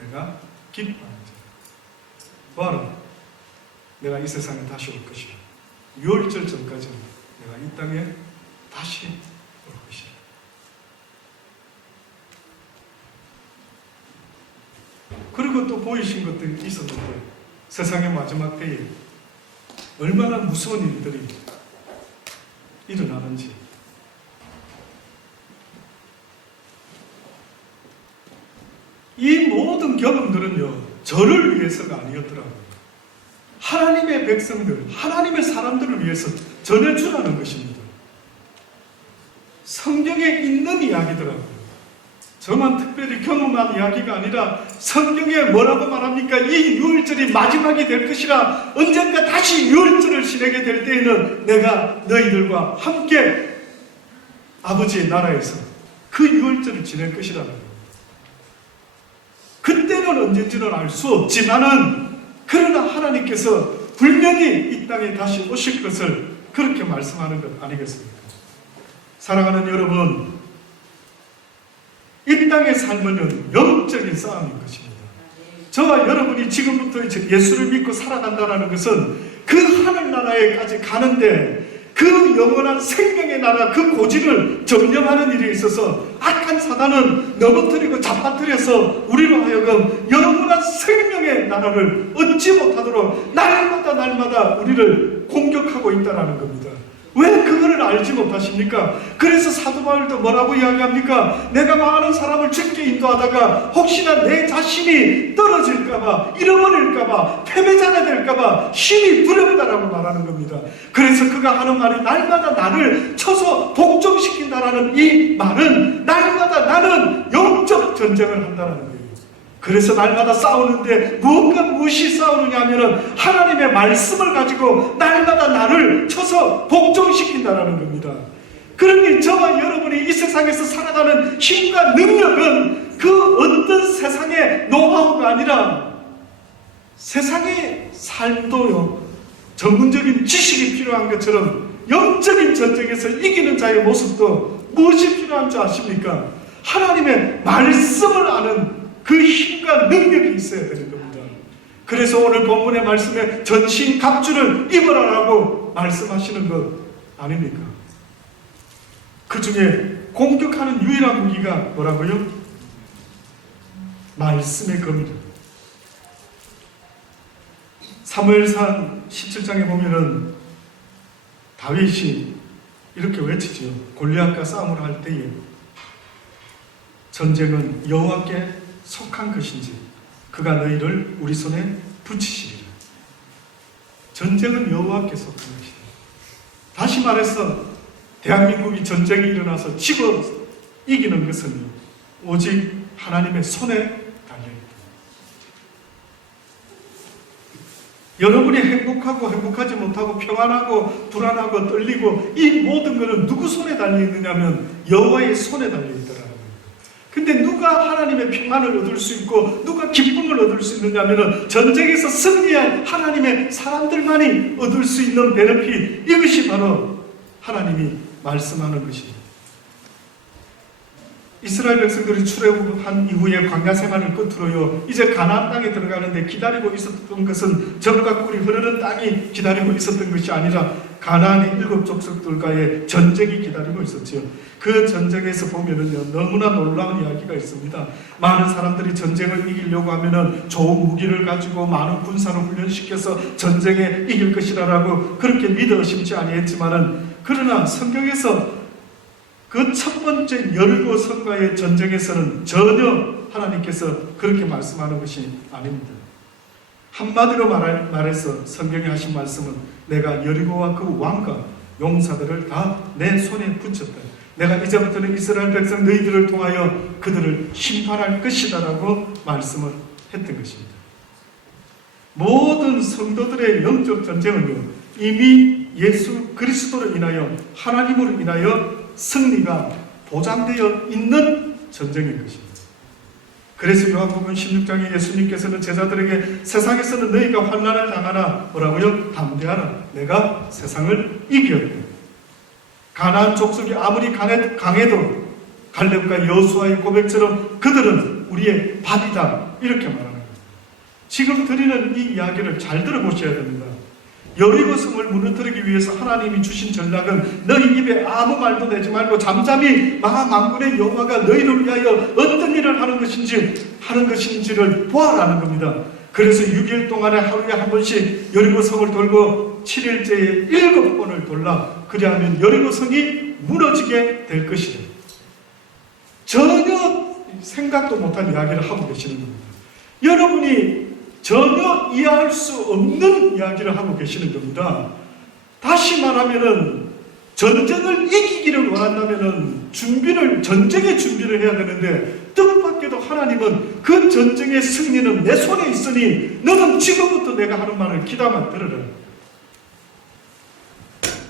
내가 기뻐하는 자요. 보아라, 내가 이 세상에 다시 올 것이라. 6월절 전까지는 내가 이 땅에 다시 올 것이라. 그리고 또 보이신 것들이 있었는데 세상의 마지막 때에 얼마나 무서운 일들이 일어나는지. 이 모든 경험들은요, 저를 위해서가 아니었더라고요. 하나님의 백성들, 하나님의 사람들을 위해서 전해주라는 것입니다. 성경에 있는 이야기더라고요. 저만 특별히 경험한 이야기가 아니라 성경에 뭐라고 말합니까? 이 유월절이 마지막이 될 것이라, 언젠가 다시 유월절을 지내게 될 때에는 내가 너희들과 함께 아버지의 나라에서 그 유월절을 지낼 것이라는 거예요. 그때는 언제인지는 알 수 없지만은, 그러나 하나님께서 분명히 이 땅에 다시 오실 것을 그렇게 말씀하는 것 아니겠습니까? 사랑하는 여러분, 이 땅의 삶은 영적인 싸움인 것입니다. 저와 여러분이 지금부터 예수를 믿고 살아간다는 것은 그 하늘나라에까지 가는데, 그 영원한 생명의 나라, 그 고지를 점령하는 일에 있어서 악한 사단은 넘어뜨리고 잡아뜨려서 우리로 하여금 영원한 생명의 나라를 얻지 못하도록 날마다 우리를 공격하고 있다는 겁니다. 왜 그거를 알지 못하십니까? 그래서 사도 바울도 뭐라고 이야기합니까? 내가 많은 사람을 죽게 인도하다가 혹시나 내 자신이 떨어질까봐, 잃어버릴까봐, 패배자가 될까봐 심히 두렵다라고 말하는 겁니다. 그래서 그가 하는 말이 날마다 나를 쳐서 복종시킨다라는 이 말은 날마다 나는 영적 전쟁을 한다는 거예요. 그래서 날마다 싸우는데 무엇이 싸우느냐 하면은 하나님의 말씀을 가지고 날마다 나를 쳐서 복종시킨다라는 겁니다. 그러니 저와 여러분이 이 세상에서 살아가는 힘과 능력은 그 어떤 세상의 노하우가 아니라 세상의 삶도요, 전문적인 지식이 필요한 것처럼 영적인 전쟁에서 이기는 자의 모습도 무엇이 필요한 줄 아십니까? 하나님의 말씀을 아는 그 힘과 능력이 있어야 되는 겁니다. 그래서 오늘 본문의 말씀에 전신 갑주를 입어라라고 말씀하시는 것 아닙니까? 그 중에 공격하는 유일한 무기가 뭐라고요? 말씀의 검이다. 사무엘상 17장에 보면은 다윗이 이렇게 외치지요. 골리앗과 싸움을 할 때에 전쟁은 여호와께 속한 것인지 그가 너희를 우리 손에 붙이시리라. 전쟁은 여호와께 속한 것이다. 다시 말해서 대한민국이 전쟁이 일어나서 치고 이기는 것은 오직 하나님의 손에 달려있다. 여러분이 행복하고 행복하지 못하고 평안하고 불안하고 떨리고 이 모든 것은 누구 손에 달려있느냐면 여호와의 손에 달려있더라. 근데 누가 하나님의 평안을 얻을 수 있고 누가 기쁨을 얻을 수 있느냐면 전쟁에서 승리한 하나님의 사람들만이 얻을 수 있는 베네핏, 이것이 바로 하나님이 말씀하는 것입니다. 이스라엘 백성들이 출애굽한 이후에 광야 생활을 끝으로요, 이제 가나안 땅에 들어가는데 기다리고 있었던 것은 젖과 꿀이 흐르는 땅이 기다리고 있었던 것이 아니라 가나안의 7 족속들과의 전쟁이 기다리고 있었지요. 그 전쟁에서 보면은요, 너무나 놀라운 이야기가 있습니다. 많은 사람들이 전쟁을 이기려고 하면은 좋은 무기를 가지고 많은 군사를 훈련시켜서 전쟁에 이길 것이라고 그렇게 믿어 의심치 아니했지만은, 그러나 성경에서 그 첫 번째 여리고 성과의 전쟁에서는 전혀 하나님께서 그렇게 말씀하는 것이 아닙니다. 한마디로 말해서 성경에 하신 말씀은 내가 여리고와 그 왕과 용사들을 다 내 손에 붙였다. 내가 이제부터는 이스라엘 백성 너희들을 통하여 그들을 심판할 것이다 라고 말씀을 했던 것입니다. 모든 성도들의 영적 전쟁은요, 이미 예수 그리스도로 인하여 하나님으로 인하여 승리가 보장되어 있는 전쟁인 것입니다. 그래서 요한복음 16장에 예수님께서는 제자들에게 세상에서는 너희가 환난을 당하나 뭐라고요? 담대하라. 내가 세상을 이겼다. 가나안 족속이 아무리 강해도 갈렙과 여호수아의 고백처럼 그들은 우리의 밥이다. 이렇게 말하는 거예요. 지금 드리는 이 이야기를 잘 들어보셔야 됩니다. 여리고 성을 무너뜨리기 위해서 하나님이 주신 전략은 너희 입에 아무 말도 내지 말고 잠잠히 만군의 여호와가 너희를 위하여 어떤 일을 하는 것인지를 보아라는 겁니다. 그래서 6일 동안에 하루에 한 번씩 여리고 성을 돌고 7일째에 7번을 돌라. 그리하면 여리고 성이 무너지게 될 것이다. 전혀 생각도 못한 이야기를 하고 계시는 겁니다. 여러분이 전혀 이해할 수 없는 이야기를 하고 계시는 겁니다. 다시 말하면은 전쟁을 이기기를 원한다면은 전쟁의 준비를 해야 되는데, 뜻밖에도 하나님은 그 전쟁의 승리는 내 손에 있으니 너는 지금부터 내가 하는 말을 귀담아 들으라.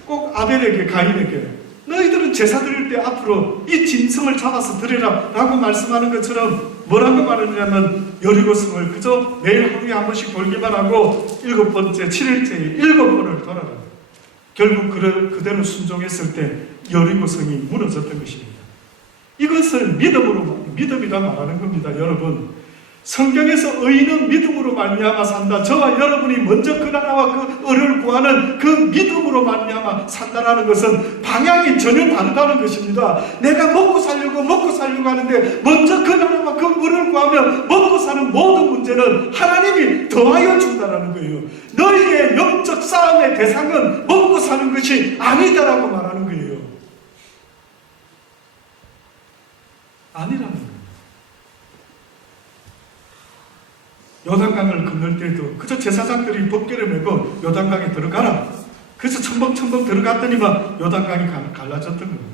꼭 아벨에게 가인에게 너희들은 제사 드릴 때 앞으로 이 짐승을 잡아서 드리라 라고 말씀하는 것처럼 뭐라고 말하냐면 여리고성을 그저 매일 하루에 한 번씩 돌기만 하고 7번째 7일째에 7번을 돌아라. 결국 그대로 순종했을 때 여리고성이 무너졌던 것입니다. 이것을 믿음이라 말하는 겁니다. 여러분, 성경에서 의인은 믿음으로 말미암아 산다. 저와 여러분이 먼저 그 나라와 그 의를 구하는 그 믿음으로 말미암아 산다라는 것은 방향이 전혀 다르다는 것입니다. 내가 먹고 살려고 하는데 먼저 그 나라와 그 의를 구하면 먹고 사는 모든 문제는 하나님이 더하여 준다라는 거예요. 너희의 영적 싸움의 대상은 먹고 사는 것이 아니다라고 말하는 거예요. 아니라는 거예요. 요단강을 건널 때도 그저 제사장들이 법궤를 메고 요단강에 들어가라. 그래서 첨벙첨벙 들어갔더니만 요단강이 갈라졌던 겁니다.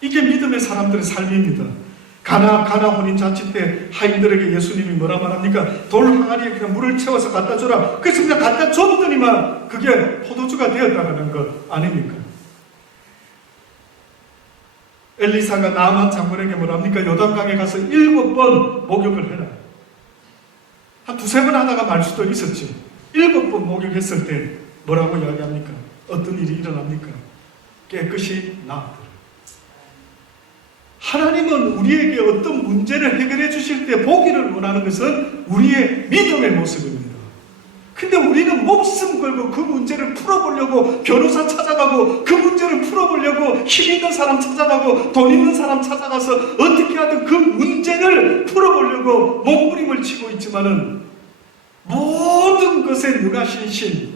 이게 믿음의 사람들의 삶입니다. 가나 혼인잔치 때 하인들에게 예수님이 뭐라 말합니까? 돌 항아리에 그냥 물을 채워서 갖다 주라. 그래서 그냥 갖다 줬더니만 그게 포도주가 되었다는 것 아닙니까? 엘리사가 나만 장군에게 뭐랍니까? 요단강에 가서 7번 목욕을 해라. 한 2-3번 하다가 말 수도 있었죠. 7번 목욕했을 때 뭐라고 이야기합니까? 어떤 일이 일어납니까? 깨끗이 나았더라. 하나님은 우리에게 어떤 문제를 해결해 주실 때 보기를 원하는 것은 우리의 믿음의 모습입니다. 근데 우리는 목숨 걸고 그 문제를 풀어보려고 변호사 찾아가고 그 문제를 풀어보려고 힘 있는 사람 찾아가고 돈 있는 사람 찾아가서 어떻게 하든 그 문제를 풀어보려고 몸부림을 치고 있지만은 모든 것에 능하신 신,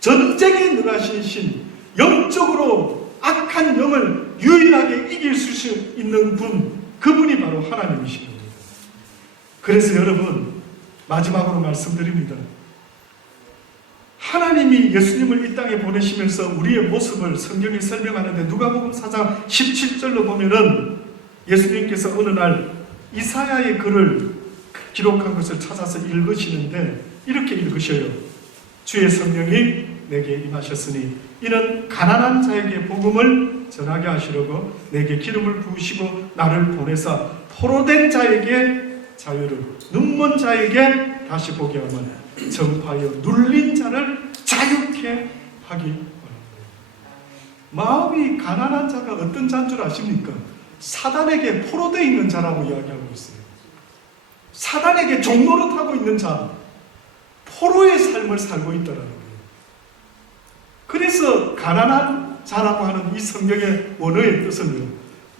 전쟁에 능하신 신, 영적으로 악한 영을 유일하게 이길 수 있는 분, 그분이 바로 하나님이신 겁니다. 그래서 여러분, 마지막으로 말씀드립니다. 하나님이 예수님을 이 땅에 보내시면서 우리의 모습을 성경이 설명하는데 누가복음 4장 17절로 보면은 예수님께서 어느 날 이사야의 글을 기록한 것을 찾아서 읽으시는데 이렇게 읽으셔요. 주의 성령이 내게 임하셨으니 이는 가난한 자에게 복음을 전하게 하시려고 내게 기름을 부으시고 나를 보내사 포로된 자에게 자유를, 눈먼 자에게 다시 보게 하면 전파하여 눌린 자를 자유케 하기 원합니다. 마음이 가난한 자가 어떤 자인 줄 아십니까? 사단에게 포로되어 있는 자라고 이야기하고 있어요. 사단에게 종노릇하고 있는 자, 포로의 삶을 살고 있다는 거예요. 그래서 가난한 자라고 하는 이 성경의 원어의 뜻은요,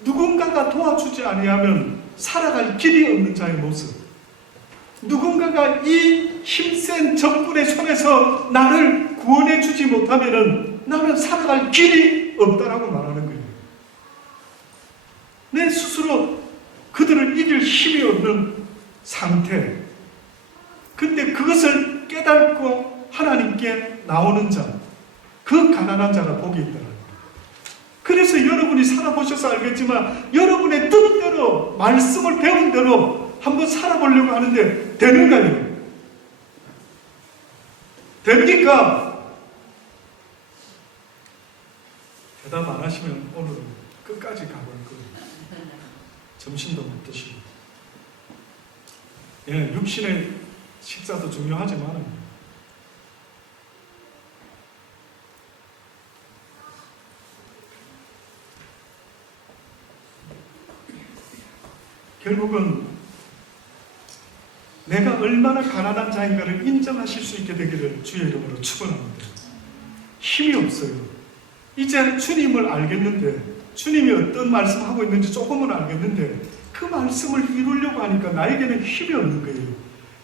누군가가 도와주지 아니하면 살아갈 길이 없는 자의 모습, 누군가가 이 힘센 적군의 손에서 나를 구원해 주지 못하면 나는 살아갈 길이 없다라고 말하는 거예요. 내 스스로 그들을 이길 힘이 없는 상태. 근데 그것을 깨닫고 하나님께 나오는 자, 그 가난한 자가 복이 있더라고요. 그래서 여러분이 살아보셔서 알겠지만 여러분의 뜨는 대로, 말씀을 배운 대로 한번 살아보려고 하는데 되는가요? 됩니까? 대답 안 하시면 오늘은 끝까지 가볼 거예요. 점심도 못 드시고. 예, 육신의 식사도 중요하지만 결국은 내가 얼마나 가난한 자인가를 인정하실 수 있게 되기를 주의 이름으로 축원합니다. 힘이 없어요. 이제 주님을 알겠는데, 주님이 어떤 말씀하고 있는지 조금은 알겠는데 그 말씀을 이루려고 하니까 나에게는 힘이 없는 거예요.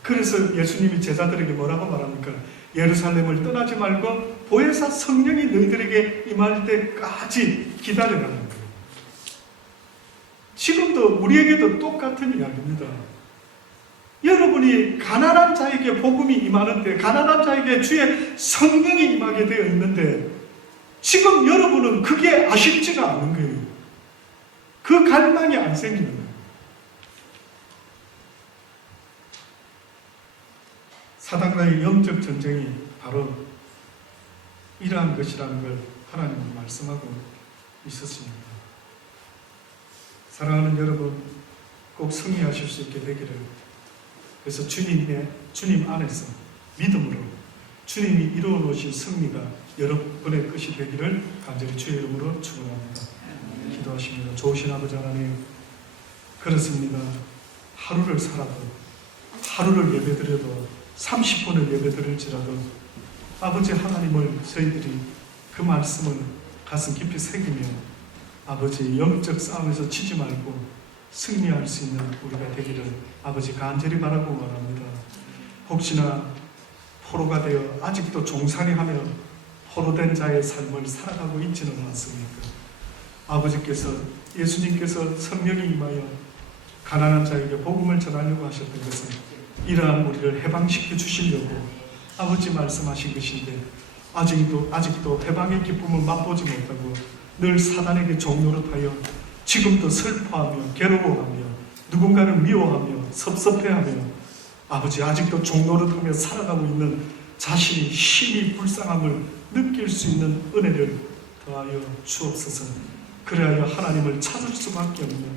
그래서 예수님이 제자들에게 뭐라고 말합니까? 예루살렘을 떠나지 말고 보혜사 성령이 너희들에게 임할 때까지 기다리라는 거예요. 지금도 우리에게도 똑같은 이야기입니다. 여러분이 가난한 자에게 복음이 임하는데, 가난한 자에게 주의 성령이 임하게 되어 있는데 지금 여러분은 그게 아쉽지가 않은 거예요. 그 갈망이 안 생기는 거예요. 사단과의 영적 전쟁이 바로 이러한 것이라는 걸 하나님은 말씀하고 있었습니다. 사랑하는 여러분, 꼭 승리하실 수 있게 되기를, 그래서 주님 안에서 믿음으로 주님이 이루어 놓으신 승리가 여러분의 것이 되기를 간절히 주의 이름으로 축원합니다. 기도하십니다. 좋으신 아버지 하나님, 그렇습니다. 하루를 살아도, 하루를 예배드려도, 30분을 예배드릴지라도 아버지 하나님을 저희들이 그 말씀을 가슴 깊이 새기며 아버지 영적 싸움에서 치지 말고 승리할 수 있는 우리가 되기를 아버지 간절히 바라고 원합니다. 혹시나 포로가 되어 아직도 종살이하며 포로된 자의 삶을 살아가고 있지는 않습니까? 아버지께서, 예수님께서 성령이 임하여 가난한 자에게 복음을 전하려고 하셨던 것은 이러한 우리를 해방시켜 주시려고 아버지 말씀하신 것인데 아직도 해방의 기쁨을 맛보지 못하고 늘 사단에게 종노릇하여 지금도 슬퍼하며 괴로워하며 누군가를 미워하며 섭섭해하며 아버지 아직도 종노릇하며 살아가고 있는 자신이 힘이 불쌍함을 느낄 수 있는 은혜를 더하여 주옵소서. 그래야 하나님을 찾을 수밖에 없는,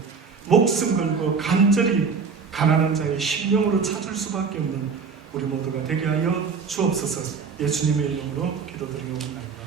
목숨 걸고 간절히 가난한 자의 심령으로 찾을 수밖에 없는 우리 모두가 되게 하여 주옵소서. 예수님의 이름으로 기도드리옵나이다.